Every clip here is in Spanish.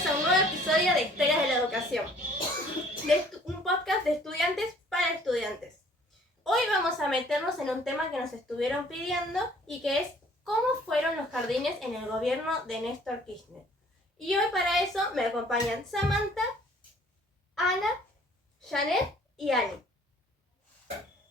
bienvenidos a un nuevo episodio de Historias de la Educación, un podcast de estudiantes para estudiantes. Hoy vamos a meternos en un tema que nos estuvieron pidiendo y que es cómo fueron los jardines en el gobierno de Néstor Kirchner. Y hoy para eso me acompañan Samantha, Ana, Janet y Ani.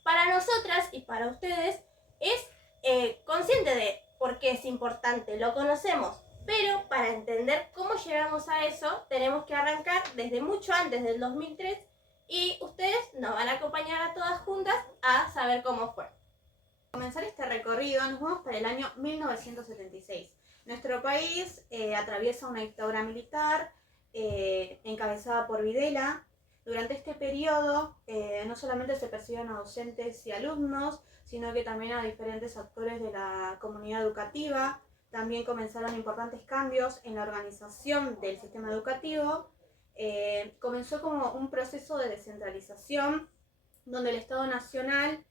Para nosotras y para ustedes es consciente de por qué es importante, lo conocemos. Pero para entender cómo llegamos a eso, tenemos que arrancar desde mucho antes del 2003 y ustedes nos van a acompañar a todas juntas a saber cómo fue. Para comenzar este recorrido nos vamos para el año 1976. Nuestro país atraviesa una dictadura militar encabezada por Videla. Durante este periodo no solamente se persiguieron a docentes y alumnos, sino que también a diferentes actores de la comunidad educativa. También comenzaron importantes cambios en la organización del sistema educativo. Comenzó como un proceso de descentralización, donde el Estado Nacional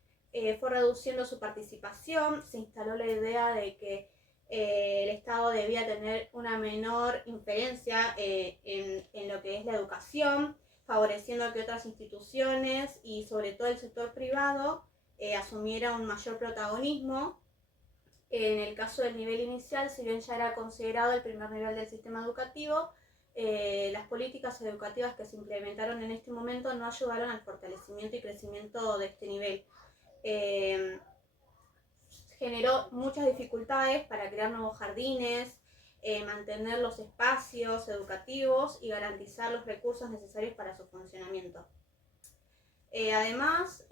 fue reduciendo su participación. Se instaló la idea de que el Estado debía tener una menor injerencia en lo que es la educación, favoreciendo que otras instituciones y sobre todo el sector privado asumiera un mayor protagonismo. En el caso del nivel inicial, si bien ya era considerado el primer nivel del sistema educativo, las políticas educativas que se implementaron en este momento no ayudaron al fortalecimiento y crecimiento de este nivel. Generó muchas dificultades para crear nuevos jardines, mantener los espacios educativos y garantizar los recursos necesarios para su funcionamiento. Además,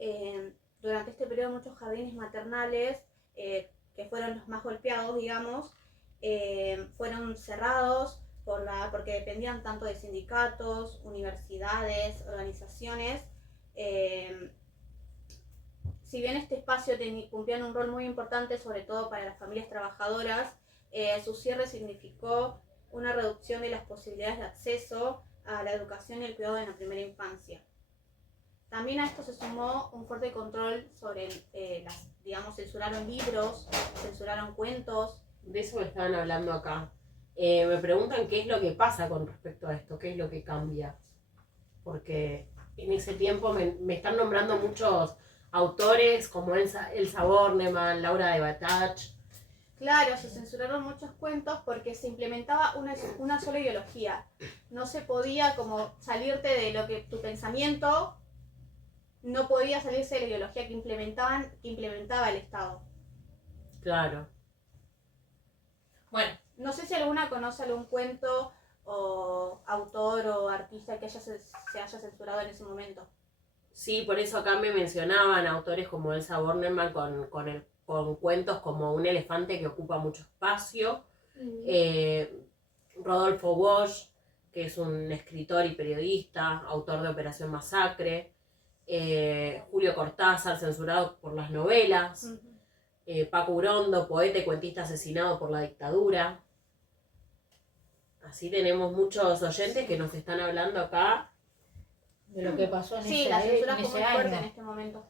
durante este periodo muchos jardines maternales que fueron los más golpeados, digamos, fueron cerrados porque dependían tanto de sindicatos, universidades, organizaciones. Si bien este espacio cumplía un rol muy importante, sobre todo para las familias trabajadoras, su cierre significó una reducción de las posibilidades de acceso a la educación y el cuidado en la primera infancia. También a esto se sumó un fuerte control sobre censuraron libros, censuraron cuentos. De eso me estaban hablando acá. Me preguntan qué es lo que pasa con respecto a esto, qué es lo que cambia. Porque en ese tiempo me están nombrando muchos autores como Elsa Bornemann, Laura de Batach. Claro, se censuraron muchos cuentos porque se implementaba una sola ideología. No se podía como salirte de lo que tu pensamiento, no podía salirse de la ideología que implementaba el Estado. Claro. Bueno, no sé si alguna conoce algún cuento o autor o artista que se haya censurado en ese momento. Sí, por eso acá me mencionaban autores como Elsa Bornemann con cuentos como Un elefante que ocupa mucho espacio, Rodolfo Bosch, que es un escritor y periodista, autor de Operación Masacre, Julio Cortázar, censurado por las novelas, Paco Urondo, poeta y cuentista asesinado por la dictadura. Así tenemos muchos oyentes que nos están hablando acá de lo que pasó en la censura fue muy fuerte año. en este momento.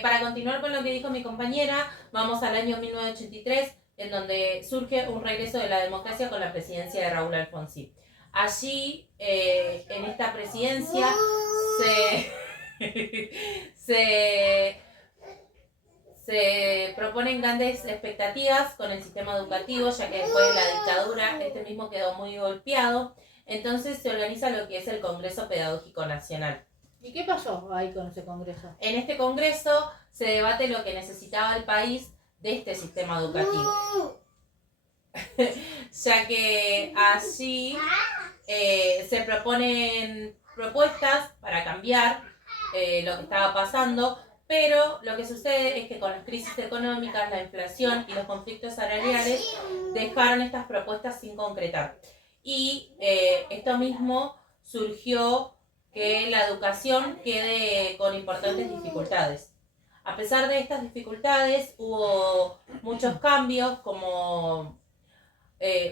Para continuar con lo que dijo mi compañera, vamos al año 1983, en donde surge un regreso de la democracia con la presidencia de Raúl Alfonsín. Allí, en esta presidencia, se proponen grandes expectativas con el sistema educativo, ya que después de la dictadura este mismo quedó muy golpeado. Entonces se organiza lo que es el Congreso Pedagógico Nacional. ¿Y qué pasó ahí con ese congreso? En este congreso se debate lo que necesitaba el país de este sistema educativo. Ya que allí se proponen propuestas para cambiar lo que estaba pasando, pero lo que sucede es que con las crisis económicas, la inflación y los conflictos salariales dejaron estas propuestas sin concretar. Y esto mismo surgió que la educación quede con importantes dificultades. A pesar de estas dificultades, hubo muchos cambios,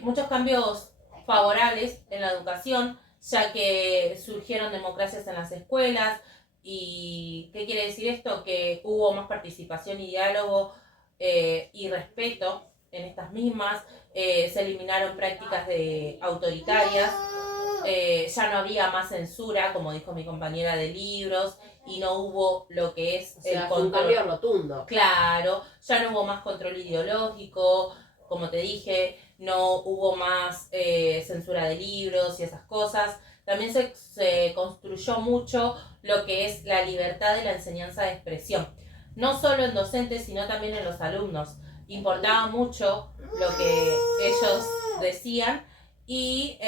muchos cambios favorables en la educación, ya que surgieron democracias en las escuelas. ¿Y qué quiere decir esto? Que hubo más participación y diálogo y respeto en estas mismas. se eliminaron prácticas autoritarias, ya no había más censura, como dijo mi compañera, de libros, y no hubo lo que es O sea, el fue un control. cambio rotundo. Claro, ya no hubo más control ideológico, como te dije, no hubo más censura de libros y esas cosas. También se construyó mucho lo que es la libertad de la enseñanza de expresión, no solo en docentes, sino también en los alumnos. Importaba mucho lo que ellos decían y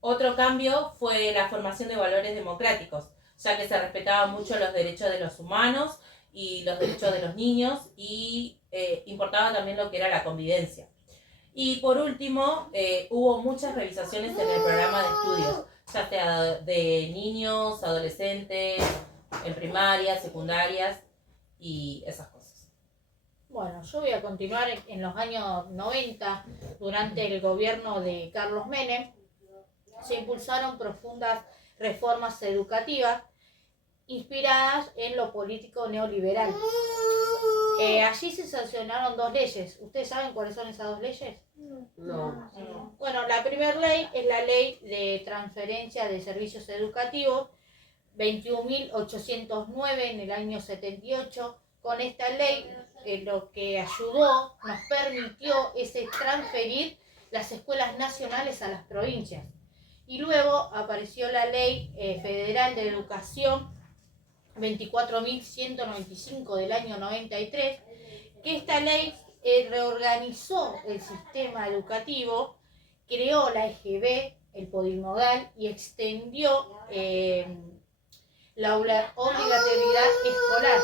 otro cambio fue la formación de valores democráticos, ya que se respetaban mucho los derechos de los humanos y los derechos de los niños y importaba también lo que era la convivencia. Y por último, hubo muchas revisaciones en el programa de estudios, ya sea de niños, adolescentes, en primarias, secundarias y esas cosas. Bueno, yo voy a continuar en los años 90, durante el gobierno de Carlos Menem, se impulsaron profundas reformas educativas inspiradas en lo político neoliberal. Allí se sancionaron 2 leyes. ¿Ustedes saben cuáles son esas 2 leyes? No. Bueno, la primera ley es la ley de transferencia de servicios educativos, 21.809 en el año 78. Con esta ley lo que ayudó, nos permitió ese transferir las escuelas nacionales a las provincias. Y luego apareció la ley federal de educación 24.195 del año 93, que esta ley reorganizó el sistema educativo, creó la EGB, el podimodal, y extendió la obligatoriedad escolar.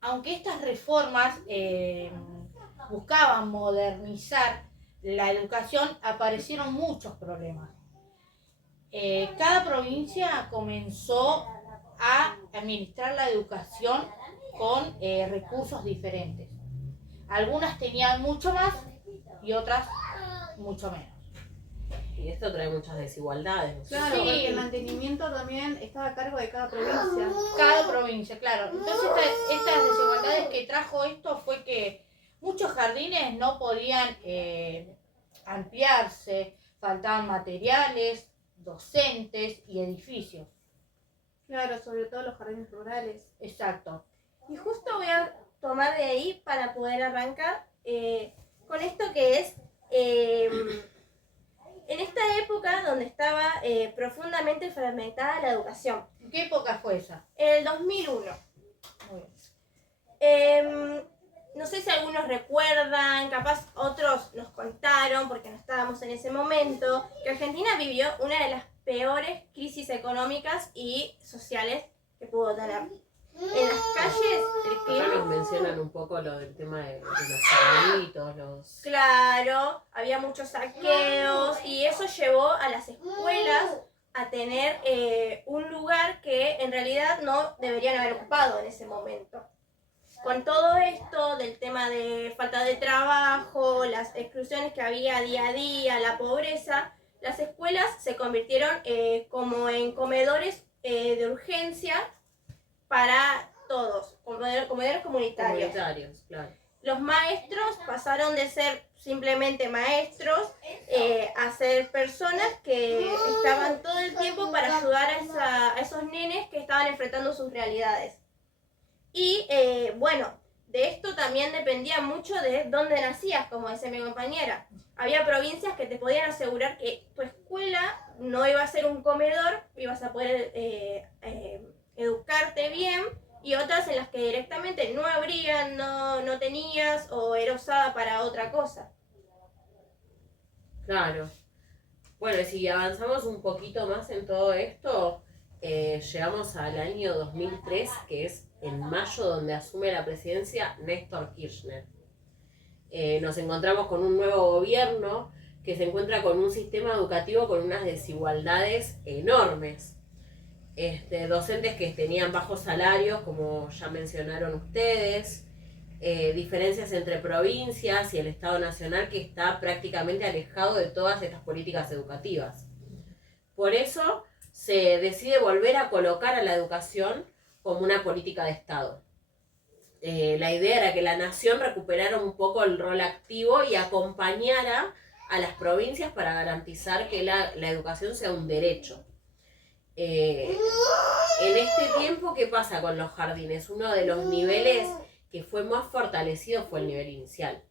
Aunque estas reformas buscaban modernizar la educación, aparecieron muchos problemas. Cada provincia comenzó a administrar la educación con recursos diferentes. Algunas tenían mucho más y otras mucho menos. Y esto trae muchas desigualdades. Claro, Sí. porque el mantenimiento también estaba a cargo de cada provincia. Cada provincia, claro. Entonces estas desigualdades que trajo esto fue que muchos jardines no podían ampliarse, faltaban materiales, docentes y edificios. Claro, sobre todo los jardines rurales. Exacto. Y justo voy a tomar de ahí para poder arrancar con esto que es, en esta época donde estaba profundamente fragmentada la educación, ¿En qué época fue esa? en el 2001. Muy bien. No sé si algunos recuerdan, capaz otros nos contaron, porque no estábamos en ese momento, que Argentina vivió una de las peores crisis económicas y sociales que pudo tener. En las calles, el Acá clima... nos mencionan un poco lo del tema de los carritos, los... Claro, había muchos saqueos y eso llevó a las escuelas a tener un lugar que en realidad no deberían haber ocupado en ese momento. Con todo esto del tema de falta de trabajo, las exclusiones que había día a día, la pobreza, las escuelas se convirtieron como en comedores de urgencia para todos, comedores comunitarios. Comunitarios, claro. Los maestros pasaron de ser simplemente maestros a ser personas que estaban todo el tiempo para ayudar a esos nenes que estaban enfrentando sus realidades. Y bueno, de esto también dependía mucho de dónde nacías, como decía mi compañera. Había provincias que te podían asegurar que tu escuela no iba a ser un comedor, ibas a poder educarte bien, y otras en las que directamente no habrían, no tenías o era usada para otra cosa. Claro. Bueno, y si avanzamos un poquito más en todo esto, llegamos al año 2003, que es en mayo, donde asume la presidencia Néstor Kirchner. Nos encontramos con un nuevo gobierno que se encuentra con un sistema educativo con unas desigualdades enormes. Docentes que tenían bajos salarios, como ya mencionaron ustedes, diferencias entre provincias y el Estado Nacional, que está prácticamente alejado de todas estas políticas educativas. Por eso se decide volver a colocar a la educación como una política de Estado. la idea era que la nación recuperara un poco el rol activo y acompañara a las provincias para garantizar que la educación sea un derecho. En este tiempo, ¿qué pasa con los jardines? Uno de los niveles que fue más fortalecido fue el nivel inicial.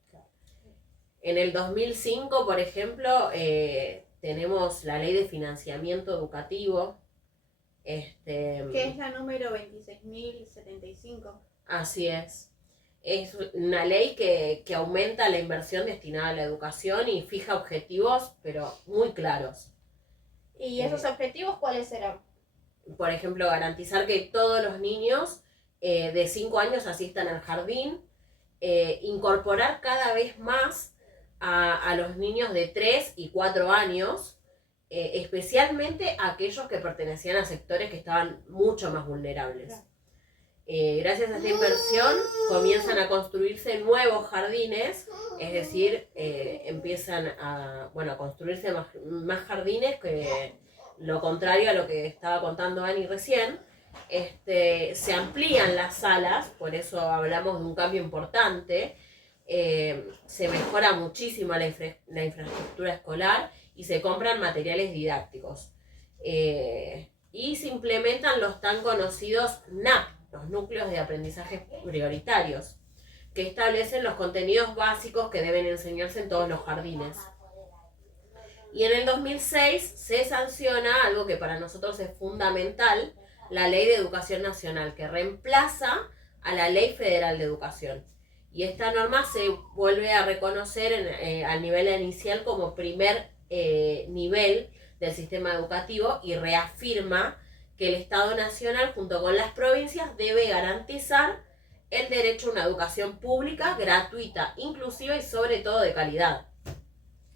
En el 2005, por ejemplo, tenemos la ley de financiamiento educativo. Que es la número 26.075. Así es. Es una ley que aumenta la inversión destinada a la educación y fija objetivos, pero muy claros. ¿Y esos objetivos cuáles serán? Por ejemplo, garantizar que todos los niños de 5 años asistan al jardín, incorporar cada vez más a los niños de 3 y 4 años, especialmente a aquellos que pertenecían a sectores que estaban mucho más vulnerables. Claro. Gracias a esta inversión comienzan a construirse nuevos jardines, es decir, empiezan a construirse más jardines, que lo contrario a lo que estaba contando Ani recién. Se amplían las salas, por eso hablamos de un cambio importante. Se mejora muchísimo la infraestructura escolar y se compran materiales didácticos. Y se implementan los tan conocidos NAP, los núcleos de aprendizaje prioritarios, que establecen los contenidos básicos que deben enseñarse en todos los jardines. Y en el 2006 se sanciona algo que para nosotros es fundamental, la Ley de Educación Nacional, que reemplaza a la Ley Federal de Educación. Y esta norma se vuelve a reconocer al nivel inicial como primer nivel del sistema educativo y reafirma que el Estado Nacional junto con las provincias debe garantizar el derecho a una educación pública, gratuita, inclusiva y sobre todo de calidad.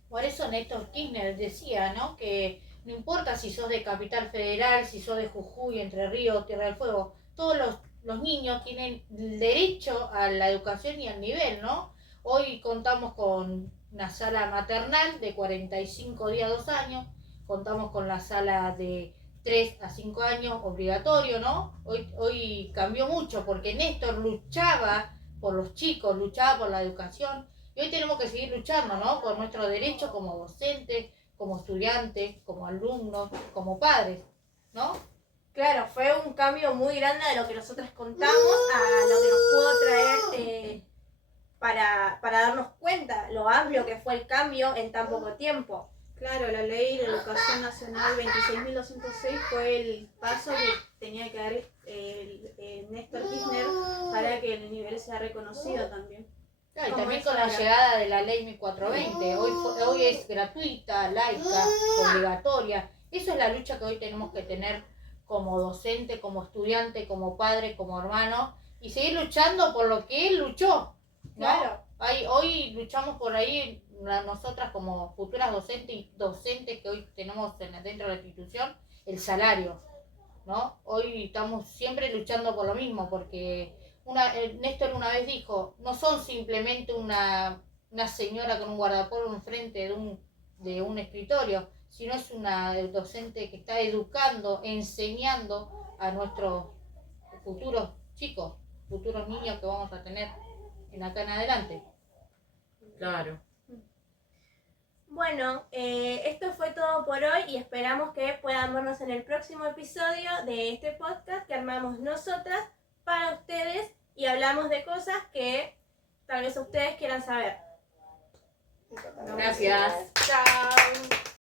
Por eso Néstor Kirchner decía, ¿no?, que no importa si sos de Capital Federal, si sos de Jujuy, Entre Ríos, Tierra del Fuego, todos los niños tienen derecho a la educación y al nivel, ¿no? Hoy contamos con una sala maternal de 45 días, 2 años, contamos con la sala de 3 a 5 años obligatorio, ¿no? Hoy cambió mucho porque Néstor luchaba por los chicos, luchaba por la educación y hoy tenemos que seguir luchando, ¿no?, por nuestros derechos como docentes, como estudiantes, como alumnos, como padres, ¿no? Claro, fue un cambio muy grande de lo que nosotros contamos a lo que nos pudo traer para darnos cuenta lo amplio que fue el cambio en tan poco tiempo. Claro, la ley de educación nacional 26.206 fue el paso que tenía que dar Néstor Kirchner para que el nivel sea reconocido también. Claro, y Como también eso con la era. llegada de la ley 1420, hoy es gratuita, laica, obligatoria. Eso es la lucha que hoy tenemos que tener como docente, como estudiante, como padre, como hermano, y seguir luchando por lo que él luchó, ¿no? Claro. Hoy luchamos por ahí, nosotras como futuras docentes que hoy tenemos dentro de la institución, el salario, ¿no? Hoy estamos siempre luchando por lo mismo, porque Néstor una vez dijo, no son simplemente una señora con un guardapolvo enfrente de un escritorio, sino es una docente que está educando, enseñando a nuestros futuros chicos, futuros niños que vamos a tener en acá en adelante. Claro. Bueno, esto fue todo por hoy y esperamos que puedan vernos en el próximo episodio de este podcast que armamos nosotras para ustedes y hablamos de cosas que tal vez ustedes quieran saber. Gracias.